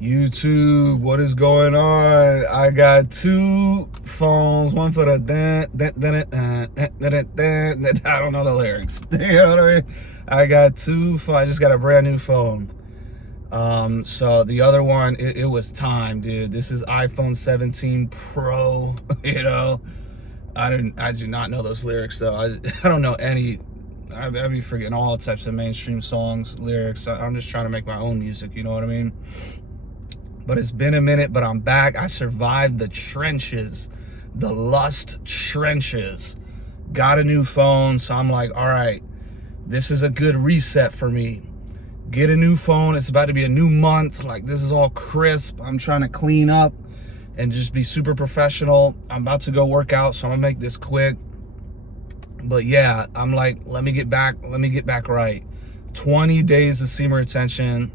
YouTube, what is going on? I got two phones, one for the I don't know the lyrics. You know what I mean? I got two phones. I just got a brand new phone. So the other one, it was time, dude. This is iPhone 17 Pro. You know, I do not know those lyrics though. I don't know any. I be forgetting all types of mainstream songs, lyrics. I'm just trying to make my own music, you know what I mean? But it's been a minute, but I'm back. I survived the trenches, the lust trenches. Got a new phone, so I'm like, all right, this is a good reset for me. Get a new phone. It's about to be a new month. Like, this is all crisp. I'm trying to clean up and just be super professional. I'm about to go work out, so I'm gonna make this quick. But yeah, I'm like, let me get back right. 20 days of semen retention.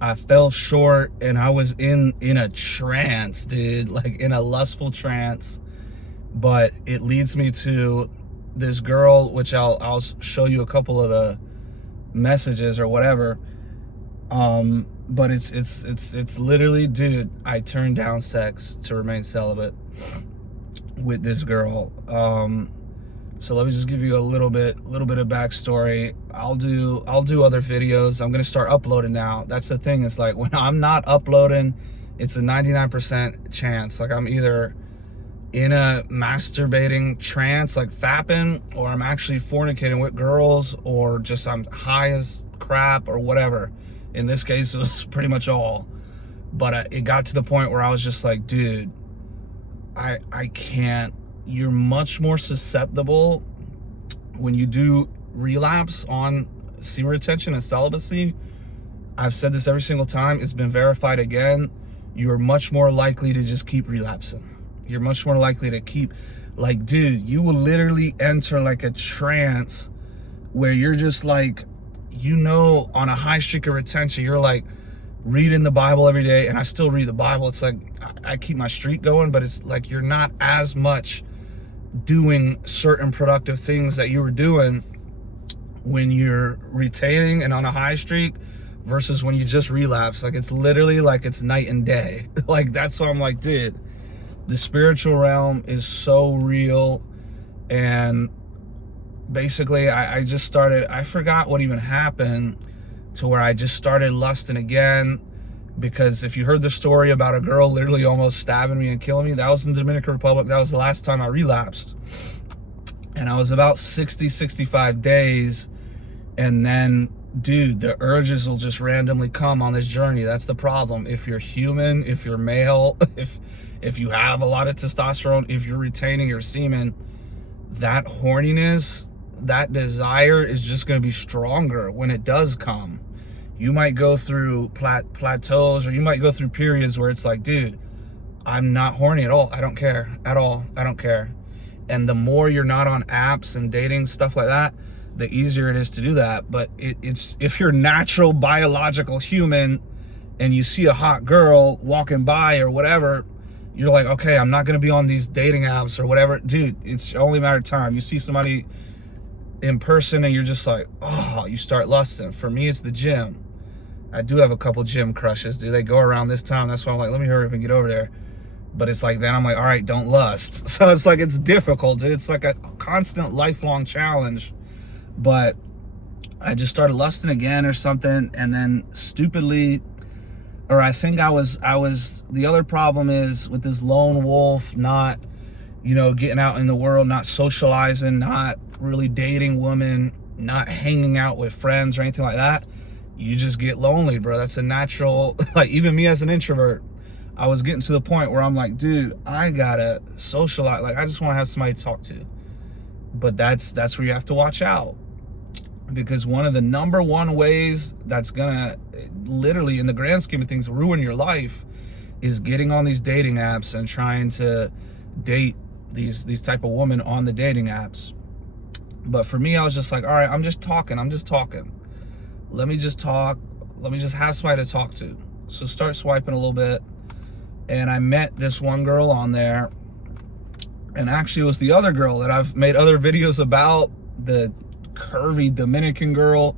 I fell short and I was in a trance, dude, like in a lustful trance. But it leads me to this girl, which I'll show you a couple of the messages or whatever. But it's literally, dude, I turned down sex to remain celibate with this girl. So let me just give you a little bit of backstory. I'll do other videos. I'm gonna start uploading now. That's the thing. It's like when I'm not uploading, it's a 99% chance. Like I'm either in a masturbating trance, like fapping, or I'm actually fornicating with girls, or just I'm high as crap or whatever. In this case, it was pretty much all. But it got to the point where I was just like, dude, I can't. You're much more susceptible when you do relapse on semen retention and celibacy. I've said this every single time. It's been verified again. You're much more likely to just keep relapsing. You're much more likely to keep, like, dude, you will literally enter like a trance where you're just like, you know, on a high streak of retention, you're like reading the Bible every day. And I still read the Bible. It's like, I keep my streak going, but it's like you're not as much doing certain productive things that you were doing when you're retaining and on a high streak versus when you just relapse. Like, it's literally like it's night and day. Like, that's why I'm like, dude, the spiritual realm is so real. And basically I just started, I forgot what even happened to where I just started lusting again. Because if you heard the story about a girl literally almost stabbing me and killing me, that was in the Dominican Republic. That was the last time I relapsed. And I was about 65 days. And then, dude, the urges will just randomly come on this journey. That's the problem. If you're human, if you're male, if you have a lot of testosterone, if you're retaining your semen, that horniness, that desire is just going to be stronger when it does come. You might go through plateaus, or you might go through periods where it's like, dude, I'm not horny at all. I don't care at all. I don't care. And the more you're not on apps and dating, stuff like that, the easier it is to do that. But it's if you're natural biological human and you see a hot girl walking by or whatever, you're like, okay, I'm not going to be on these dating apps or whatever. Dude, it's only a matter of time. You see somebody in person and you're just like, oh, you start lusting. For me, it's the gym. I do have a couple gym crushes. Do they go around this time? That's why I'm like, let me hurry up and get over there. But it's like, then I'm like, all right, don't lust. So it's like, it's difficult, dude. It's like a constant lifelong challenge. But I just started lusting again or something. And then stupidly, or I think I was, the other problem is with this lone wolf, not, you know, getting out in the world, not socializing, not really dating women, not hanging out with friends or anything like that. You just get lonely, bro. That's a natural, like, even me as an introvert, I was getting to the point where I'm like, dude, I gotta socialize. Like, I just want to have somebody to talk to. But that's where you have to watch out. Because one of the number one ways that's gonna literally, in the grand scheme of things, ruin your life is getting on these dating apps and trying to date these type of women on the dating apps. But for me, I was just like, all right, I'm just talking. Let me just talk. Let me just have somebody to talk to. So start swiping a little bit. And I met this one girl on there. And actually it was the other girl that I've made other videos about, the curvy Dominican girl.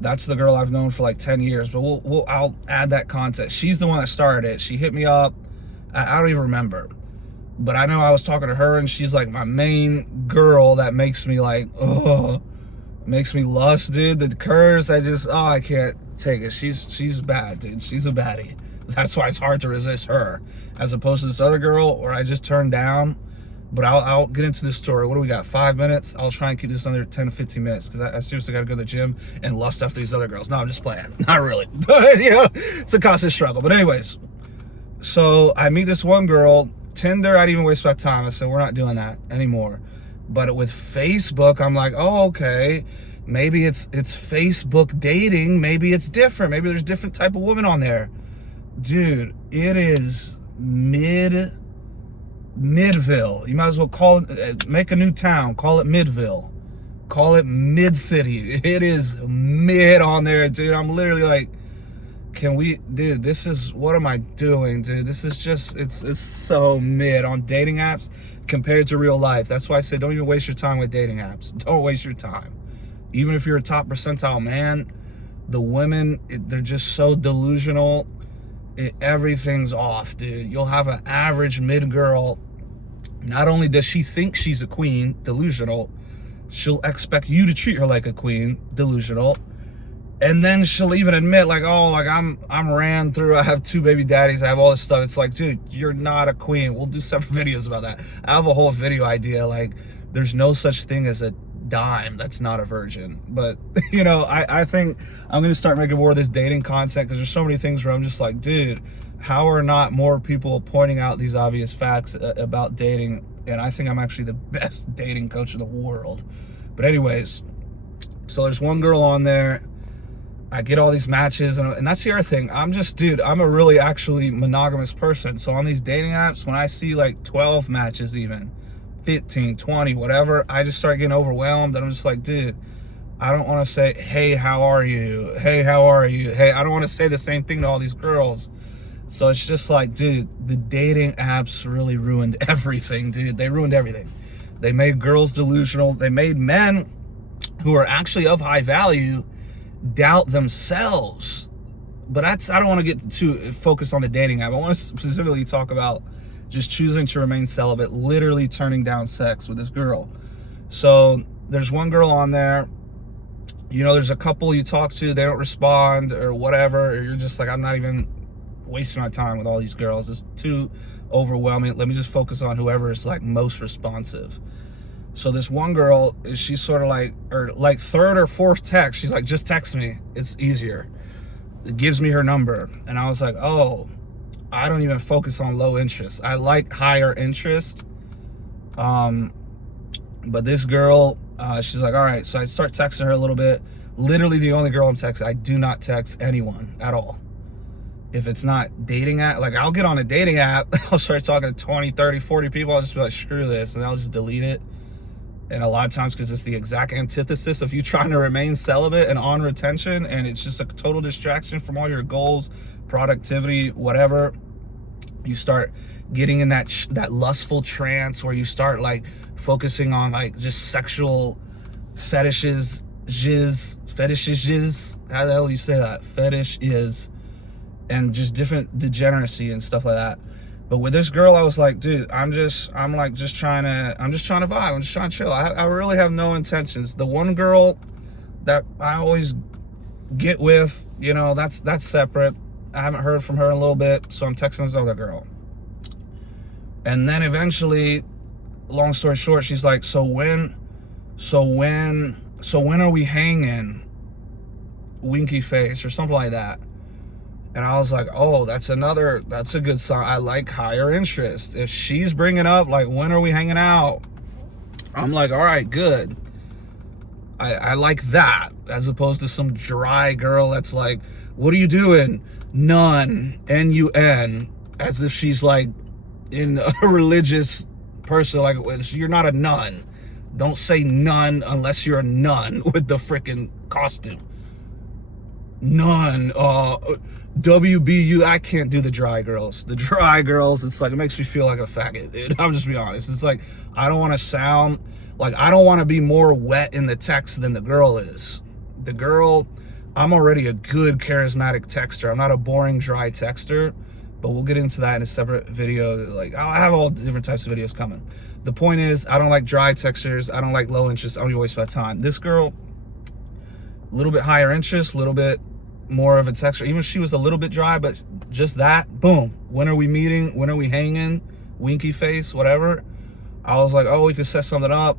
That's the girl I've known for like 10 years, but I'll add that context. She's the one that started it. She hit me up. I don't even remember, but I know I was talking to her, and she's like my main girl that makes me like, oh, makes me lust, dude. The curse, I can't take it. She's bad, dude. She's a baddie. That's why it's hard to resist her, as opposed to this other girl where I just turned down. But I'll get into this story. What do we got? 5 minutes? I'll try and keep this under 10 to 15 minutes because I seriously got to go to the gym and lust after these other girls. No, I'm just playing. Not really. You know, it's a constant struggle. But anyways, so I meet this one girl. Tinder, I didn't even waste my time. I said, we're not doing that anymore. But with Facebook, I'm like, oh, okay. Maybe it's Facebook dating. Maybe it's different. Maybe there's different type of women on there. Dude, it is Midville. You might as well call it, make a new town, call it Midville. Call it Mid City. It is mid on there, dude. I'm literally like, dude, this is, what am I doing, dude? This is just, it's so mid on dating apps compared to real life. That's why I said, don't even waste your time with dating apps. Don't waste your time. Even if you're a top percentile man, the women, they're just so delusional. Everything's off, dude. You'll have an average mid girl. Not only does she think she's a queen, delusional, she'll expect you to treat her like a queen, delusional. And then she'll even admit, like, oh, like I'm ran through, I have 2 baby daddies, I have all this stuff. It's like, dude, you're not a queen. We'll do separate videos about that. I have a whole video idea, like, there's no such thing as a dime that's not a virgin. But, you know, I think I'm going to start making more of this dating content because there's so many things where I'm just like, dude, how are not more people pointing out these obvious facts about dating? And I think I'm actually the best dating coach in the world. But anyways, so there's one girl on there. I get all these matches, and that's the other thing. I'm a really actually monogamous person. So on these dating apps, when I see like 12 matches even, 15, 20, whatever, I just start getting overwhelmed. And I'm just like, dude, I don't want to say, hey, how are you? Hey, how are you? Hey, I don't want to say the same thing to all these girls. So it's just like, dude, the dating apps really ruined everything, dude. They ruined everything. They made girls delusional. They made men who are actually of high value doubt themselves. But I don't want to get too focused on the dating app. I want to specifically talk about just choosing to remain celibate, literally turning down sex with this girl. So there's one girl on there, you know, there's a couple you talk to, they don't respond or whatever, or you're just like, I'm not even wasting my time with all these girls. It's too overwhelming. Let me just focus on whoever is like most responsive. So this one girl, she's sort of like, or like 3rd or 4th text, she's like, just text me, it's easier. It gives me her number. And I was like, oh, I don't even focus on low interest. I like higher interest. But this girl, she's like, all right. So I start texting her a little bit. Literally the only girl I'm texting. I do not text anyone at all. If it's not dating app, like I'll get on a dating app, I'll start talking to 20, 30, 40 people. I'll just be like, screw this. And I'll just delete it. And a lot of times, because it's the exact antithesis of you trying to remain celibate and on retention, and it's just a total distraction from all your goals, productivity, whatever. You start getting in that lustful trance where you start like focusing on like just sexual fetishes, fetishes. How the hell do you say that? Fetish is, and just different degeneracy and stuff like that. But with this girl, I was like, dude, I'm just trying to vibe. I'm just trying to chill. I really have no intentions. The one girl that I always get with, you know, that's separate. I haven't heard from her in a little bit, so I'm texting this other girl. And then eventually, long story short, she's like, so when are we hanging? Winky face or something like that. And I was like, oh, that's a good sign. I like higher interest. If she's bringing up, like, when are we hanging out? I'm like, all right, good. I like that, as opposed to some dry girl that's like, what are you doing? None, N-U-N, as if she's like in a religious person. Like, you're not a nun. Don't say nun unless you're a nun with the freaking costume. None. WBU. I can't do the dry girls. The dry girls, it's like, it makes me feel like a faggot, dude. I'm just being honest. It's like, I don't want to sound like, I don't want to be more wet in the text than the girl is. The girl, I'm already a good charismatic texter. I'm not a boring, dry texter, but we'll get into that in a separate video. Like, I'll have all different types of videos coming. The point is, I don't like dry texters. I don't like low interest. I don't even waste my time. This girl, a little bit higher interest, a little bit more of a texter. Even if she was a little bit dry, but just that, boom. When are we meeting? When are we hanging? Winky face, whatever. I was like, oh, we could set something up.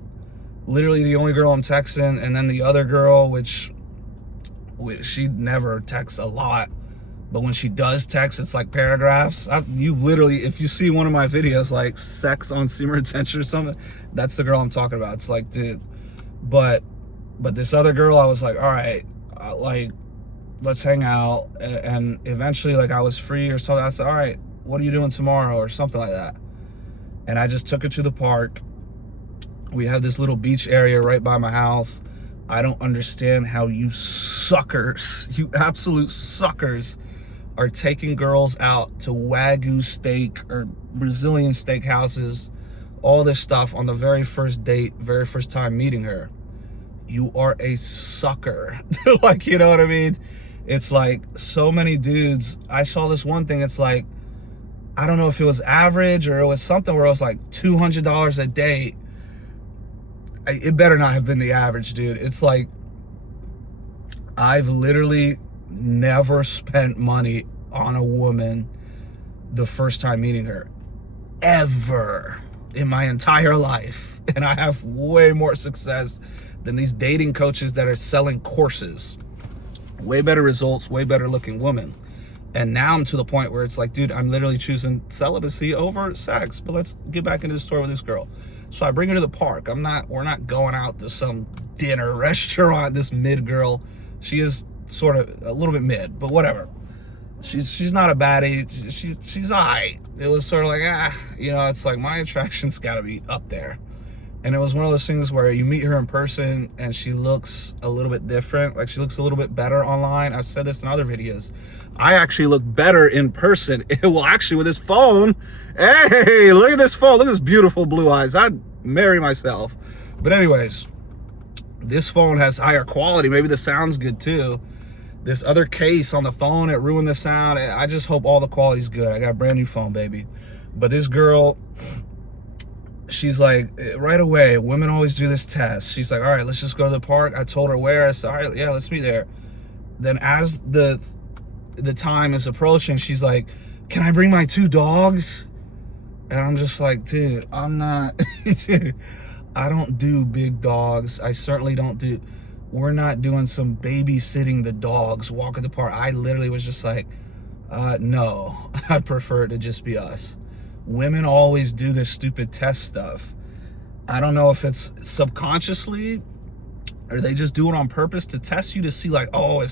Literally the only girl I'm texting, and then the other girl, which she never texts a lot, but when she does text, it's like paragraphs. You literally, if you see one of my videos like sex on semen retention or something, that's the girl I'm talking about. It's like, dude, but this other girl, I was like, all right, like, let's hang out. And eventually, like, I was free or something. I said, all right, what are you doing tomorrow or something like that? And I just took her to the park. We have this little beach area right by my house. I don't understand how you suckers, you absolute suckers, are taking girls out to Wagyu steak or Brazilian steak houses, all this stuff on the very first date, very first time meeting her. You are a sucker. Like, you know what I mean? It's like so many dudes. I saw this one thing, it's like, I don't know if it was average or it was something where it was like $200 a date. It better not have been the average, dude. It's like, I've literally never spent money on a woman the first time meeting her, ever, in my entire life. And I have way more success than these dating coaches that are selling courses. Way better results, way better looking woman. And now I'm to the point where it's like, dude, I'm literally choosing celibacy over sex. But let's get back into the story with this girl. So I bring her to the park. We're not going out to some dinner restaurant. This mid girl, she is sort of a little bit mid, but whatever. She's not a baddie. She's all right. It was sort of like, you know, it's like my attraction's got to be up there. And it was one of those things where you meet her in person and she looks a little bit different. Like, she looks a little bit better online. I've said this in other videos. I actually look better in person. Well, actually, with this phone, hey, look at this phone. Look at this beautiful blue eyes. I'd marry myself. But anyways, this phone has higher quality. Maybe the sound's good too. This other case on the phone, it ruined the sound. I just hope all the quality's good. I got a brand new phone, baby. But this girl, she's like, right away, women always do this test. She's like, all right, let's just go to the park. I told her where. I said, all right, yeah, let's meet there. Then as the time is approaching, she's like, can I bring my 2 dogs? And I'm just like, dude, I'm not, dude, I don't do big dogs. I certainly don't do, we're not doing some babysitting the dogs, walking the park. I literally was just like, no, I prefer it to just be us. Women always do this stupid test stuff. I don't know if it's subconsciously or they just do it on purpose to test you to see like, oh,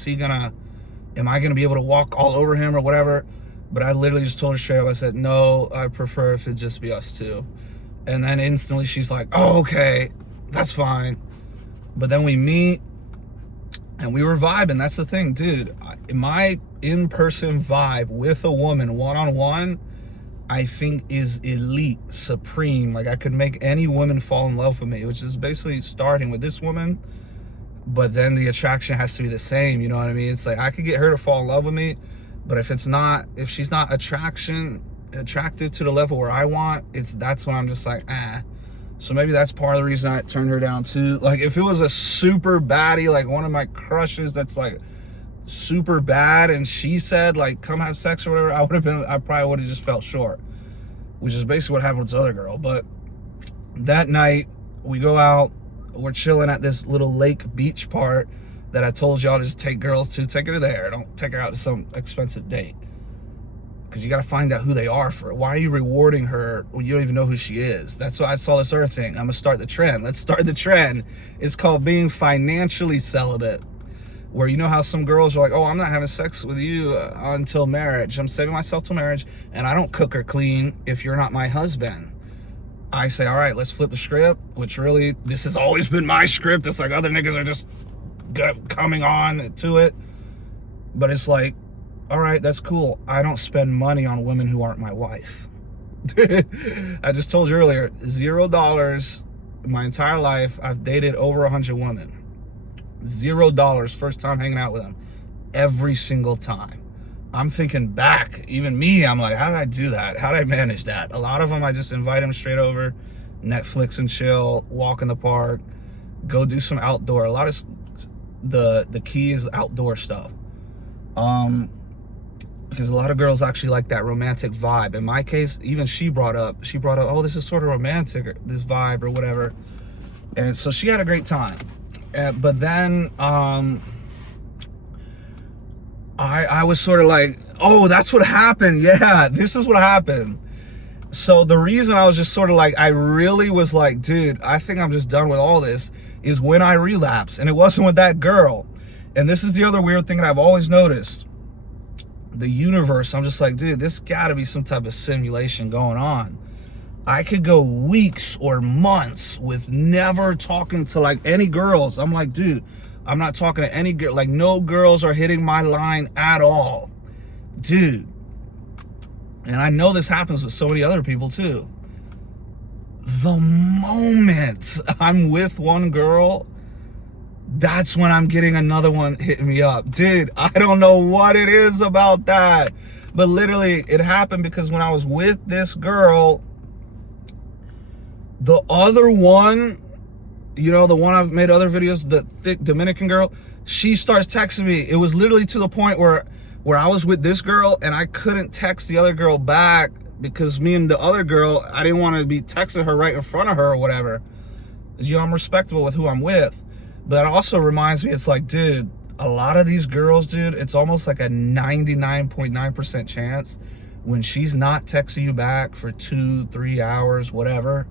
am I gonna be able to walk all over him or whatever? But I literally just told her straight up, I said, no, I prefer if it just be us two. And then instantly she's like, oh, okay, that's fine. But then we meet and we were vibing. That's the thing, dude. My in-person vibe with a woman one-on-one, I think is elite, supreme. Like, I could make any woman fall in love with me, which is basically starting with this woman, but then the attraction has to be the same, you know what I mean? It's like, I could get her to fall in love with me, but if she's not attractive to the level where I want, that's when I'm just like, So maybe that's part of the reason I turned her down too. Like, if it was a super baddie, like one of my crushes that's like super bad, and she said like, come have sex or whatever, I probably would have just felt short, which is basically what happened with this other girl. But that night we go out, we're chilling at this little lake beach part that I told y'all to just take girls to. Take her there. Don't take her out to some expensive date, because you got to find out who they are for. Why are you rewarding her when you don't even know who she is? That's why I saw this other thing. I'm gonna start the trend. Let's start the trend. It's called being financially celibate, where you know how some girls are like, oh, I'm not having sex with you until marriage. I'm saving myself till marriage, and I don't cook or clean if you're not my husband. I say, all right, let's flip the script, which really, this has always been my script. It's like other niggas are just coming on to it. But it's like, all right, that's cool. I don't spend money on women who aren't my wife. I just told you earlier, $0 my entire life. I've dated over 100 women. $0 first time hanging out with him. Every single time. I'm thinking back, even me, I'm like, how did I do that? How did I manage that? A lot of them, I just invite them straight over, Netflix and chill, walk in the park, go do some outdoor. A lot of the key is outdoor stuff. Because a lot of girls actually like that romantic vibe. In my case, even she brought up, oh, this is sort of romantic, this vibe or whatever. And so she had a great time. But then I was sort of like, oh, that's what happened. Yeah, this is what happened. So the reason I was just sort of like, I really was like, dude, I think I'm just done with all this, is when I relapsed. And it wasn't with that girl. And this is the other weird thing that I've always noticed. The universe, I'm just like, dude, this gotta be some type of simulation going on. I could go weeks or months with never talking to like any girls. I'm like, dude, I'm not talking to any girl. Like, no girls are hitting my line at all. Dude. And I know this happens with so many other people too. The moment I'm with one girl, that's when I'm getting another one hitting me up. Dude, I don't know what it is about that. But literally, it happened because when I was with this girl, the other one, you know, the one I've made other videos, the thick Dominican girl, she starts texting me. It was literally to the point where I was with this girl and I couldn't text the other girl back because me and the other girl, I didn't want to be texting her right in front of her or whatever. You know, I'm respectable with who I'm with. But it also reminds me, it's like, dude, a lot of these girls, dude, it's almost like a 99.9% chance when she's not texting you back for 2-3 hours, whatever,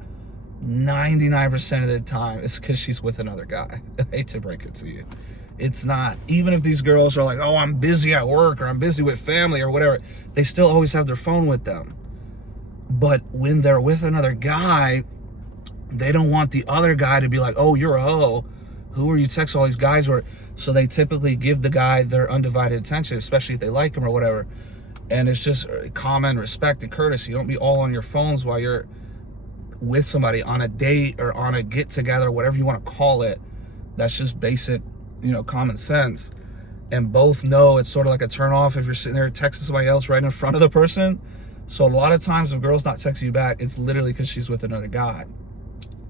99% of the time, it's because she's with another guy. I hate to break it to you. It's not. Even if these girls are like, oh, I'm busy at work or I'm busy with family or whatever, they still always have their phone with them. But when they're with another guy, they don't want the other guy to be like, oh, you're a hoe. Who are you texting all these guys? So they typically give the guy their undivided attention, especially if they like him or whatever. And it's just common respect and courtesy. You don't be all on your phones while you're with somebody on a date or on a get together, whatever you want to call it. That's just basic, you know, common sense. And both know it's sort of like a turn off if you're sitting there texting somebody else right in front of the person. So a lot of times if a girl's not texting you back, it's literally because she's with another guy.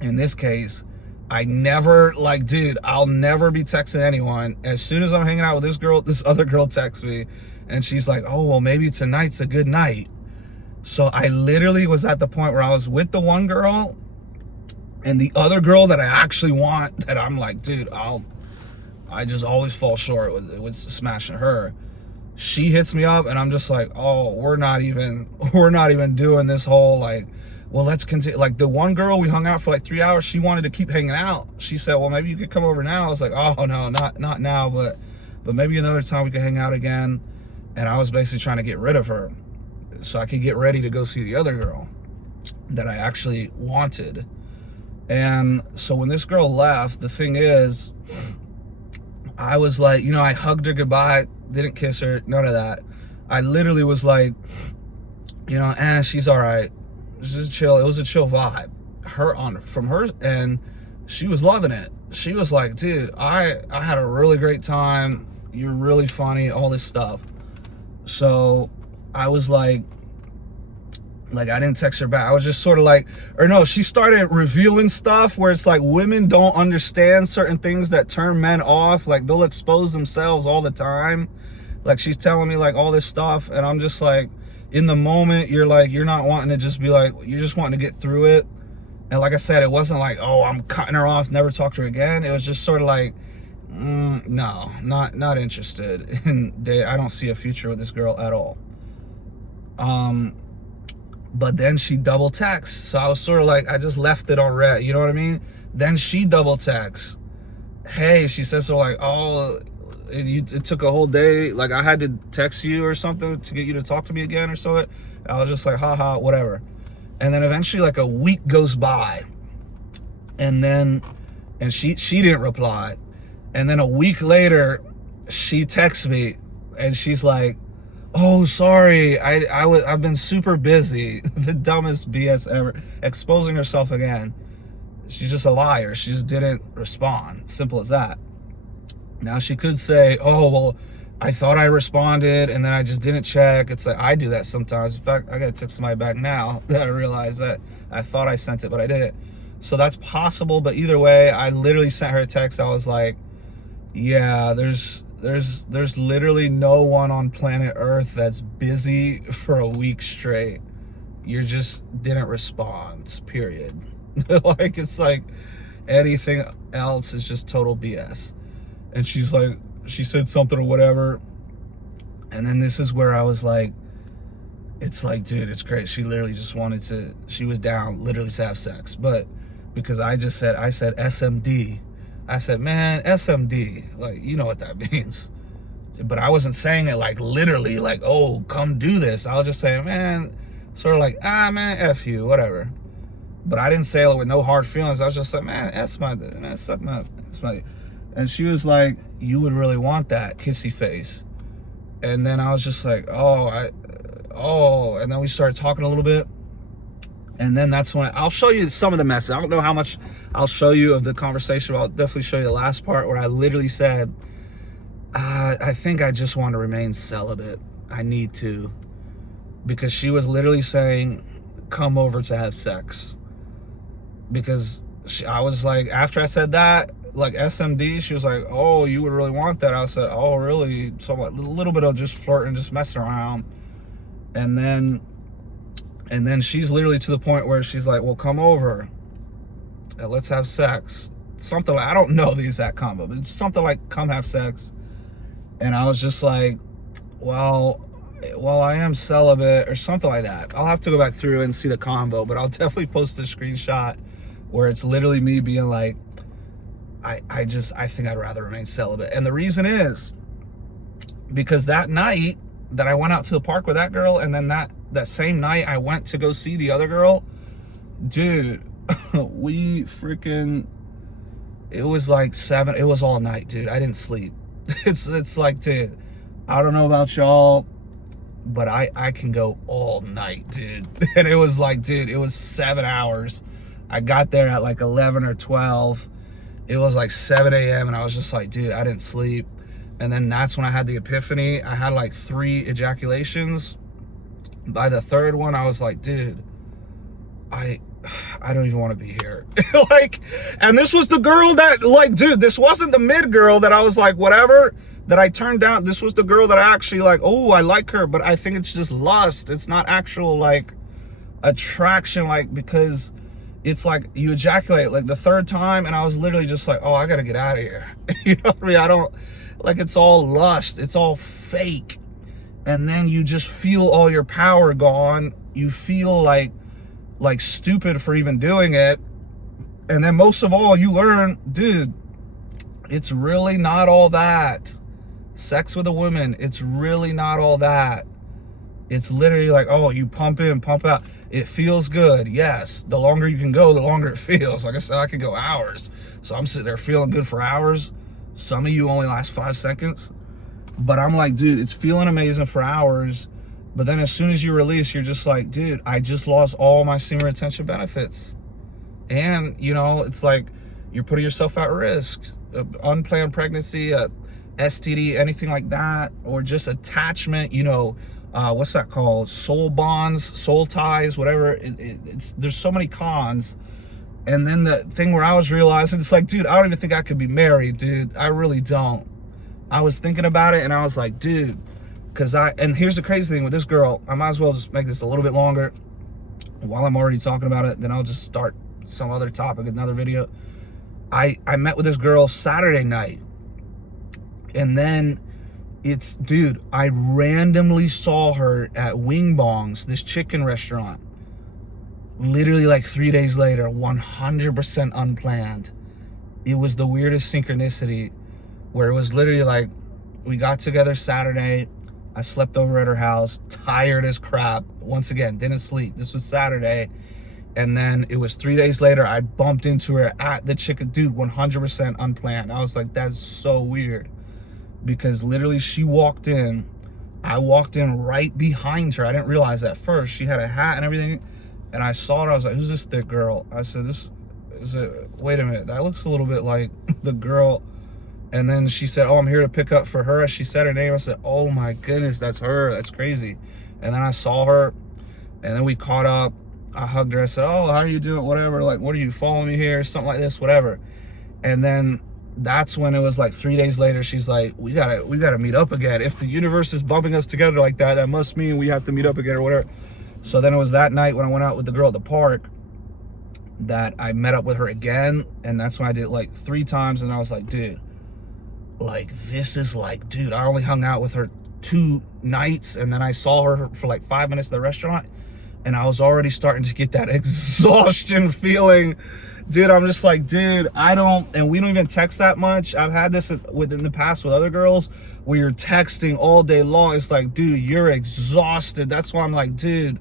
In this case, I never, like, dude, I'll never be texting anyone. As soon as I'm hanging out with this girl, this other girl texts me and she's like, oh, well, maybe tonight's a good night. So I literally was at the point where I was with the one girl and the other girl that I actually want, that I'm like, dude, I just always fall short with smashing her. She hits me up and I'm just like, oh, we're not even doing this whole like, well, let's continue. Like the one girl, we hung out for like 3 hours. She wanted to keep hanging out. She said, well, maybe you could come over now. I was like, oh no, not now, but maybe another time we could hang out again. And I was basically trying to get rid of her so I could get ready to go see the other girl that I actually wanted. And so when this girl left, the thing is, I was like, you know, I hugged her goodbye, didn't kiss her, none of that. I literally was like, you know, she's all right. This is chill. It was a chill vibe. From her end, she was loving it. She was like, dude, I had a really great time. You're really funny, all this stuff. So I was like I didn't text her back. I was just sort of like, or no, she started revealing stuff where it's like women don't understand certain things that turn men off. Like they'll expose themselves all the time. Like she's telling me like all this stuff and I'm just like, in the moment, you're like, you're not wanting to just be like, you're just wanting to get through it. And like I said, it wasn't like, oh, I'm cutting her off, never talk to her again. It was just sort of like, no, not interested. And I don't see a future with this girl at all. But then she double texts. So I was sort of like, I just left it on red. You know what I mean? Then she double texts. Hey, she says, so like, oh, it took a whole day. Like I had to text you or something to get you to talk to me again or something. I was just like, haha, whatever. And then eventually like a week goes by and she didn't reply. And then a week later she texts me and she's like, oh, sorry, I've been super busy. The dumbest BS ever. Exposing herself again. She's just a liar. She just didn't respond. Simple as that. Now she could say, oh, well, I thought I responded and then I just didn't check. It's like, I do that sometimes. In fact, I gotta text somebody back now that I realized that I thought I sent it, but I didn't. So that's possible, but either way, I literally sent her a text. I was like, yeah, there's literally no one on planet Earth that's busy for a week straight. You just didn't respond, period. Like, it's like anything else is just total BS. And she's like, she said something or whatever. And then this is where I was like, it's like, dude, it's great. She literally just wanted to, she was down literally to have sex. But because I said SMD. I said, man, SMD, like, you know what that means. But I wasn't saying it like literally, like, oh, come do this. I was just saying, man, sort of like, man, F you, whatever. But I didn't say it with no hard feelings. I was just like, man, suck my. And she was like, you would really want that, kissy face. And then I was just like, and then we started talking a little bit. And then that's when I'll show you some of the message. I don't know how much I'll show you of the conversation, but I'll definitely show you the last part where I literally said, I think I just want to remain celibate. I need to. Because she was literally saying, come over to have sex. Because I was like, after I said that, like SMD, she was like, oh, you would really want that. I said, oh, really? So like a little bit of just flirting, just messing around. And then she's literally to the point where she's like, well, come over and let's have sex. Something like, I don't know the exact combo, but it's something like, come have sex. And I was just like, well, I am celibate or something like that. I'll have to go back through and see the combo, but I'll definitely post a screenshot where it's literally me being like, I think I'd rather remain celibate. And the reason is because that night that I went out to the park with that girl, and then that same night I went to go see the other girl, dude, we freaking, it was like 7, it was all night, dude. I didn't sleep. It's like, dude, I don't know about y'all, but I can go all night, dude. And it was like, dude, it was 7 hours. I got there at like 11 or 12. It was like 7 a.m. and I was just like, dude, I didn't sleep. And then that's when I had the epiphany. I had like 3 ejaculations. By the third one, I was like, dude, I don't even want to be here. Like, and this was the girl that, like, dude, this wasn't the mid girl that I was like, whatever, that I turned down. This was the girl that I actually like, oh, I like her, but I think it's just lust. It's not actual like attraction, like, because it's like you ejaculate like the third time, and I was literally just like, oh, I gotta get out of here. You know what I mean? I don't, like, it's all lust, it's all fake. And then you just feel all your power gone. You feel like stupid for even doing it. And then most of all, you learn, dude, it's really not all that. Sex with a woman, it's really not all that. It's literally like, oh, you pump in, pump out. It feels good, yes. The longer you can go, the longer it feels. Like I said, I could go hours. So I'm sitting there feeling good for hours. Some of you only last 5 seconds. But I'm like, dude, it's feeling amazing for hours. But then as soon as you release, you're just like, dude, I just lost all my semen retention benefits. And, you know, it's like you're putting yourself at risk. Unplanned pregnancy, STD, anything like that, or just attachment, you know, what's that called? Soul bonds, soul ties, whatever. There's so many cons. And then the thing where I was realizing, it's like, dude, I don't even think I could be married, dude. I really don't. I was thinking about it and I was like, dude, and here's the crazy thing with this girl, I might as well just make this a little bit longer. While I'm already talking about it, then I'll just start some other topic, another video. I met with this girl Saturday night. And then dude, I randomly saw her at Wing Bongs, this chicken restaurant. Literally like 3 days later, 100% unplanned. It was the weirdest synchronicity where it was literally like, we got together Saturday. I slept over at her house, tired as crap. Once again, didn't sleep. This was Saturday. And then it was 3 days later, I bumped into her at the chicken, dude, 100% unplanned. I was like, that's so weird. Because literally she walked in, I walked in right behind her. I didn't realize that at first. She had a hat and everything. And I saw her, I was like, who's this thick girl? I said, wait a minute, that looks a little bit like the girl And then she said, oh, I'm here to pick up for her. She said her name. I said, oh my goodness, that's her. That's crazy. And then I saw her, and then we caught up. I hugged her. I said, oh, how are you doing? Whatever. Like, what are you following me here? Something like this, whatever. And then that's when it was like 3 days later, she's like, we gotta meet up again. If the universe is bumping us together like that, that must mean we have to meet up again or whatever. So then it was that night when I went out with the girl at the park that I met up with her again. And that's when I did it like 3 times. And I was like, dude, like, this is like, dude, I only hung out with her 2 nights, and then I saw her for like 5 minutes at the restaurant, and I was already starting to get that exhaustion feeling. Dude, I'm just like, dude, and we don't even text that much. I've had this within the past with other girls where you're texting all day long. It's like, dude, you're exhausted. That's why I'm like, dude,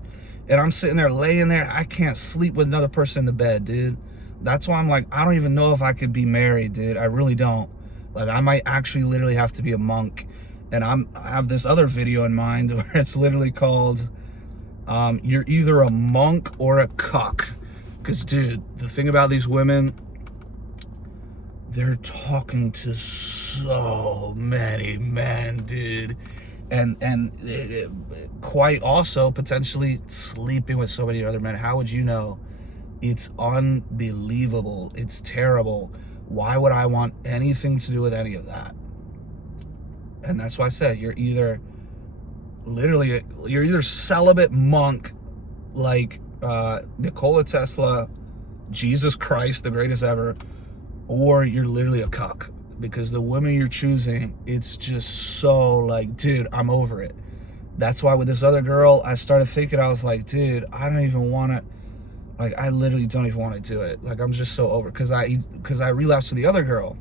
and I'm sitting there laying there. I can't sleep with another person in the bed, dude. That's why I'm like, I don't even know if I could be married, dude. I really don't. Like, I might actually literally have to be a monk. And I have this other video in mind where it's literally called, you're either a monk or a cuck. Because, dude, the thing about these women, they're talking to so many men, dude. And quite also potentially sleeping with so many other men. How would you know? It's unbelievable. It's terrible. Why would I want anything to do with any of that? And that's why I said you're either celibate monk like Nikola Tesla, Jesus Christ, the greatest ever, or you're literally a cuck. Because the women you're choosing, it's just so like, dude, I'm over it. That's why with this other girl, I started thinking, I was like, dude, I don't even want to, like, I literally don't even want to do it. Like, I'm just so over it. Because I relapsed with the other girl.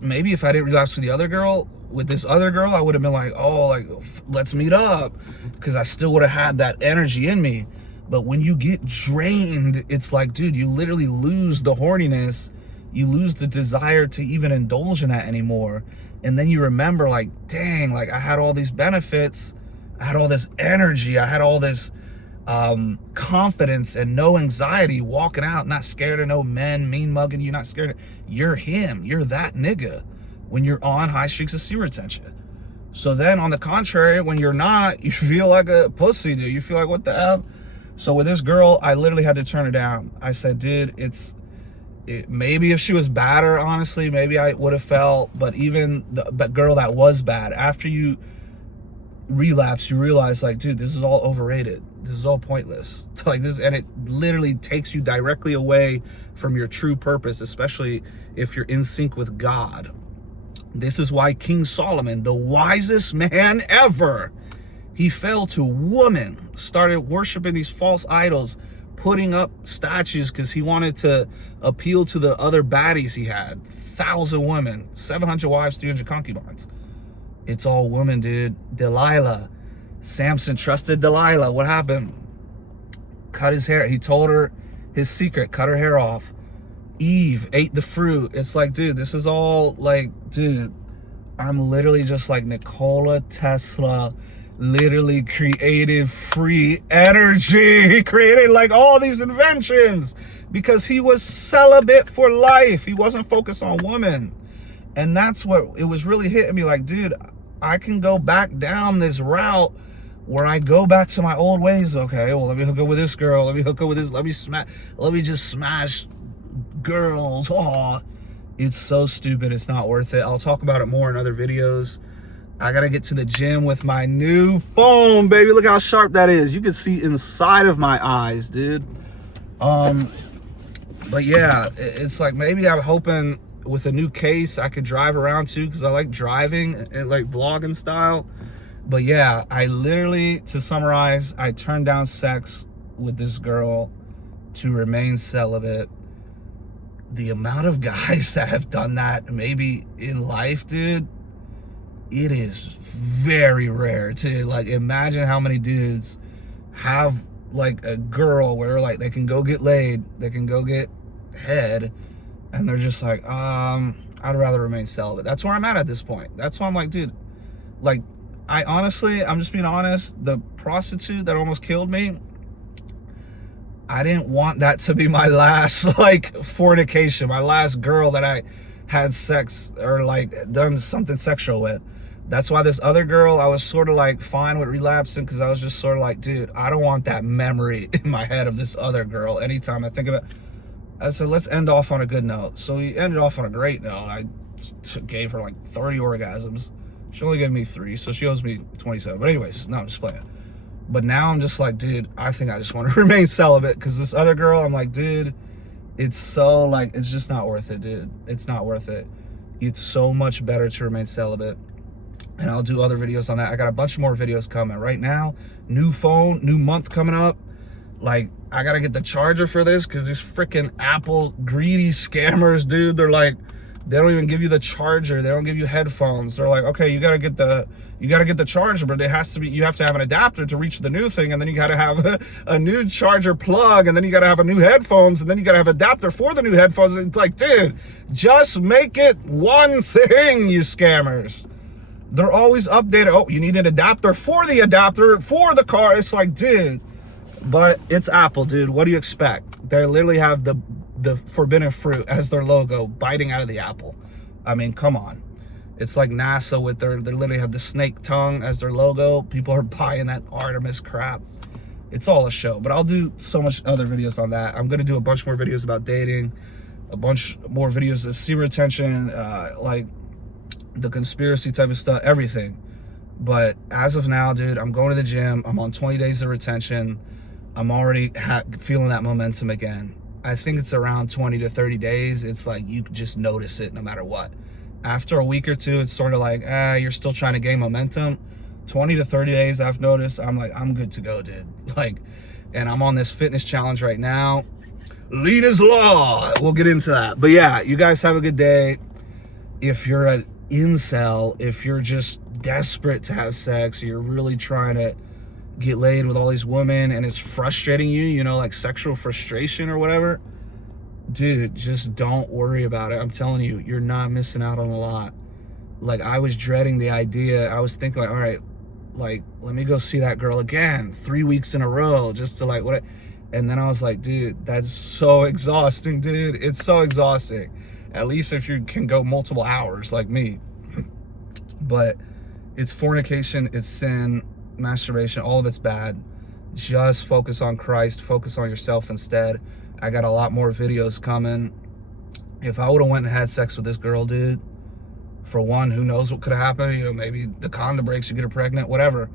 Maybe if I didn't relapse with the other girl, with this other girl, I would have been like, oh, like, let's meet up. Because I still would have had that energy in me. But when you get drained, it's like, dude, you literally lose the horniness. You lose the desire to even indulge in that anymore. And then you remember, like, dang, like, I had all these benefits. I had all this energy. I had all this confidence and no anxiety, walking out, not scared of no men, mean mugging you, not scared of, you're him, you're that nigga when you're on high streaks of sea retention. So then on the contrary, when you're not, you feel like a pussy, dude. You feel like, what the hell? So with this girl, I literally had to turn her down. I said, dude, maybe if she was badder, honestly, maybe I would have felt, but even the girl that was bad, after you relapse, you realize, like, dude, this is all overrated. This is all pointless. Like this, and it literally takes you directly away from your true purpose, especially if you're in sync with God. This is why King Solomon, the wisest man ever, he fell to woman, started worshiping these false idols, putting up statues because he wanted to appeal to the other baddies he had. 1,000 women, 700 wives, 300 concubines. It's all women, dude. Delilah. Samson trusted Delilah. What happened? Cut his hair. He told her his secret. Cut her hair off. Eve ate the fruit. It's like, dude, this is all like, dude, I'm literally just like Nikola Tesla. Literally created free energy. He created like all these inventions because he was celibate for life. He wasn't focused on women. And that's what it was really hitting me, like, dude, I can go back down this route where I go back to my old ways. Okay, well, let me hook up with this girl. Let me hook up with this. Let me just smash girls. Oh, it's so stupid. It's not worth it. I'll talk about it more in other videos. I gotta get to the gym with my new phone, baby. Look how sharp that is. You can see inside of my eyes, dude. But yeah, it's like, maybe I'm hoping with a new case I could drive around too, because I like driving and like vlogging style. But yeah, I literally, to summarize, I turned down sex with this girl to remain celibate. The amount of guys that have done that maybe in life, dude, it is very rare to, like, imagine how many dudes have like a girl where like they can go get laid, they can go get head, and they're just like, I'd rather remain celibate. That's where I'm at this point. That's why I'm like, dude, like, I'm just being honest, the prostitute that almost killed me, I didn't want that to be my last, like, fornication, my last girl that had sex or like done something sexual with. That's why this other girl, I was sort of like fine with relapsing, because I was just sort of like, dude, I don't want that memory in my head of this other girl anytime I think of it. I said, let's end off on a good note. So we ended off on a great note. I gave her like 30 orgasms. She only gave me 3, so she owes me 27. But anyways, no, I'm just playing. But now I'm just like, dude, I think I just want to remain celibate, because this other girl, I'm like, dude, it's so like, it's just not worth it, dude. It's not worth it. It's so much better to remain celibate. And I'll do other videos on that. I got a bunch more videos coming. Right now, new phone, new month coming up. Like, I gotta get the charger for this, because these freaking Apple greedy scammers, dude, they're like, they don't even give you the charger. They don't give you headphones. They're like, okay, you gotta get the charger, but it has to be, you have to have an adapter to reach the new thing, and then you gotta have a new charger plug, and then you gotta have a new headphones, and then you gotta have adapter for the new headphones. It's like, dude, just make it one thing, you scammers. They're always updated. Oh, you need an adapter for the car. It's like, dude, but it's Apple, dude. What do you expect? They literally have the forbidden fruit as their logo, biting out of the apple. I mean, come on. It's like NASA with they literally have the snake tongue as their logo. People are buying that Artemis crap. It's all a show, but I'll do so much other videos on that. I'm gonna do a bunch more videos about dating, a bunch more videos of semen retention, like the conspiracy type of stuff, everything. But as of now, dude, I'm going to the gym. I'm on 20 days of retention. I'm already feeling that momentum again. I think it's around 20 to 30 days. It's like you just notice it no matter what. After a week or two, it's sort of like, you're still trying to gain momentum. 20 to 30 days, I've noticed, I'm like, I'm good to go, dude. Like, and I'm on this fitness challenge right now. Lead is law. We'll get into that. But yeah, you guys have a good day. If you're an incel, if you're just desperate to have sex, you're really trying to get laid with all these women and it's frustrating you, you know, like sexual frustration or whatever, dude, just don't worry about it. I'm telling you, you're not missing out on a lot. Like, I was dreading the idea. I was thinking like, all right, like, let me go see that girl again 3 weeks in a row just to like, what? And then I was like, dude, that's so exhausting, dude. It's so exhausting. At least if you can go multiple hours like me. But it's fornication, it's sin, masturbation, all of it's bad. Just focus on Christ, focus on yourself instead. I got a lot more videos coming. If I would have went and had sex with this girl, dude, for one, who knows what could have happened? You know, maybe the condom breaks, you get her pregnant, whatever.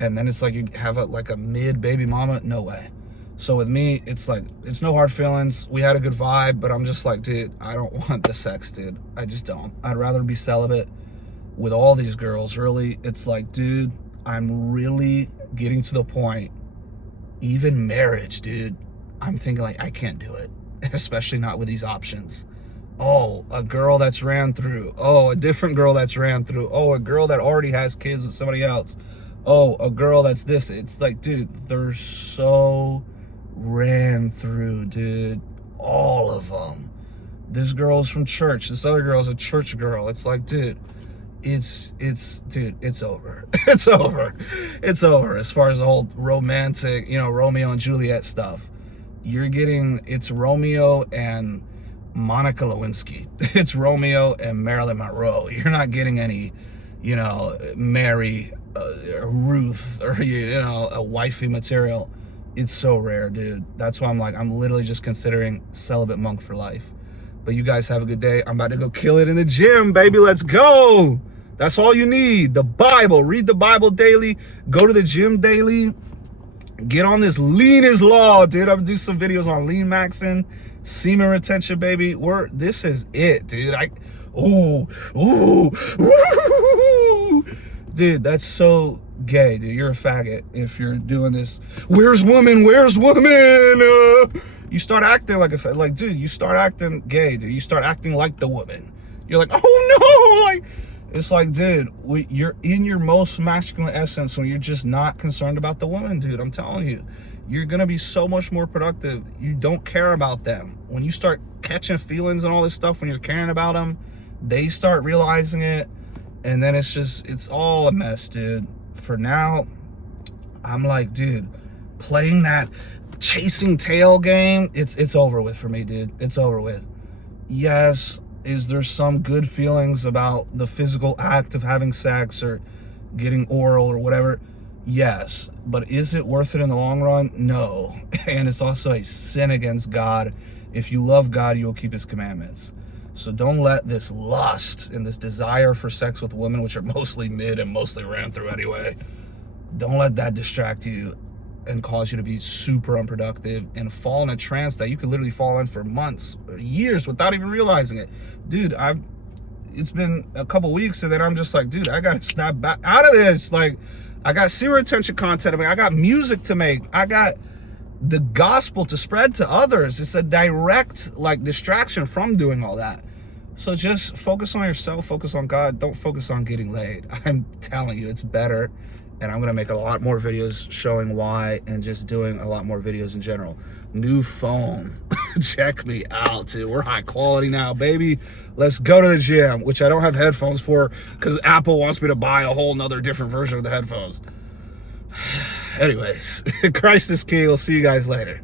And then it's like you have like a mid baby mama. No way. So with me, it's like, it's no hard feelings. We had a good vibe, but I'm just like, dude, I don't want the sex, dude. I just don't. I'd rather be celibate with all these girls. Really, it's like, dude, I'm really getting to the point, even marriage, dude, I'm thinking like, I can't do it, especially not with these options. Oh, a girl that's ran through. Oh, a different girl that's ran through. Oh, a girl that already has kids with somebody else. Oh, a girl that's this. It's like, dude, they're so ran through, dude. All of them. This girl's from church. This other girl's a church girl. It's like, dude, dude, it's over. It's over. It's over as far as the whole romantic, you know, Romeo and Juliet stuff. You're getting, it's Romeo and Monica Lewinsky. It's Romeo and Marilyn Monroe. You're not getting any, you know, Mary, Ruth, or, you know, a wifey material. It's so rare, dude. That's why I'm like, I'm literally just considering celibate monk for life. But you guys have a good day. I'm about to go kill it in the gym, baby. Let's go. That's all you need. The Bible. Read the Bible daily. Go to the gym daily. Get on this lean is law, dude. I'm gonna do some videos on lean maxing, semen retention, baby. This is it, dude. Dude, that's so gay, dude. You're a faggot if you're doing this. Where's woman? Where's woman? You start acting like dude, you start acting gay, dude. You start acting like the woman. You're like, oh no, like, it's like, dude, you're in your most masculine essence when you're just not concerned about the woman, dude. I'm telling you, you're gonna be so much more productive. You don't care about them. When you start catching feelings and all this stuff, when you're caring about them, they start realizing it, and then it's all a mess, dude. For now, I'm like, dude, playing that chasing tail game, it's over with for me, dude. It's over with. Yes, Is there some good feelings about the physical act of having sex or getting oral or whatever? Yes. But is it worth it in the long run? No. And it's also a sin against God. If you love God, you will keep his commandments. So don't let this lust and this desire for sex with women, which are mostly mid and mostly ran through anyway, don't let that distract you and cause you to be super unproductive and fall in a trance that you could literally fall in for months or years without even realizing it. Dude, it's been a couple weeks and then I'm just like, dude, I gotta snap back out of this. Like, I got zero attention content. I mean, I got music to make. I got the gospel to spread to others. It's a direct like distraction from doing all that. So just focus on yourself, focus on God. Don't focus on getting laid. I'm telling you, it's better. And I'm gonna make a lot more videos showing why and just doing a lot more videos in general. New phone, check me out, dude. We're high quality now, baby. Let's go to the gym, which I don't have headphones for because Apple wants me to buy a whole nother different version of the headphones. Anyways, Christ is King. We'll see you guys later.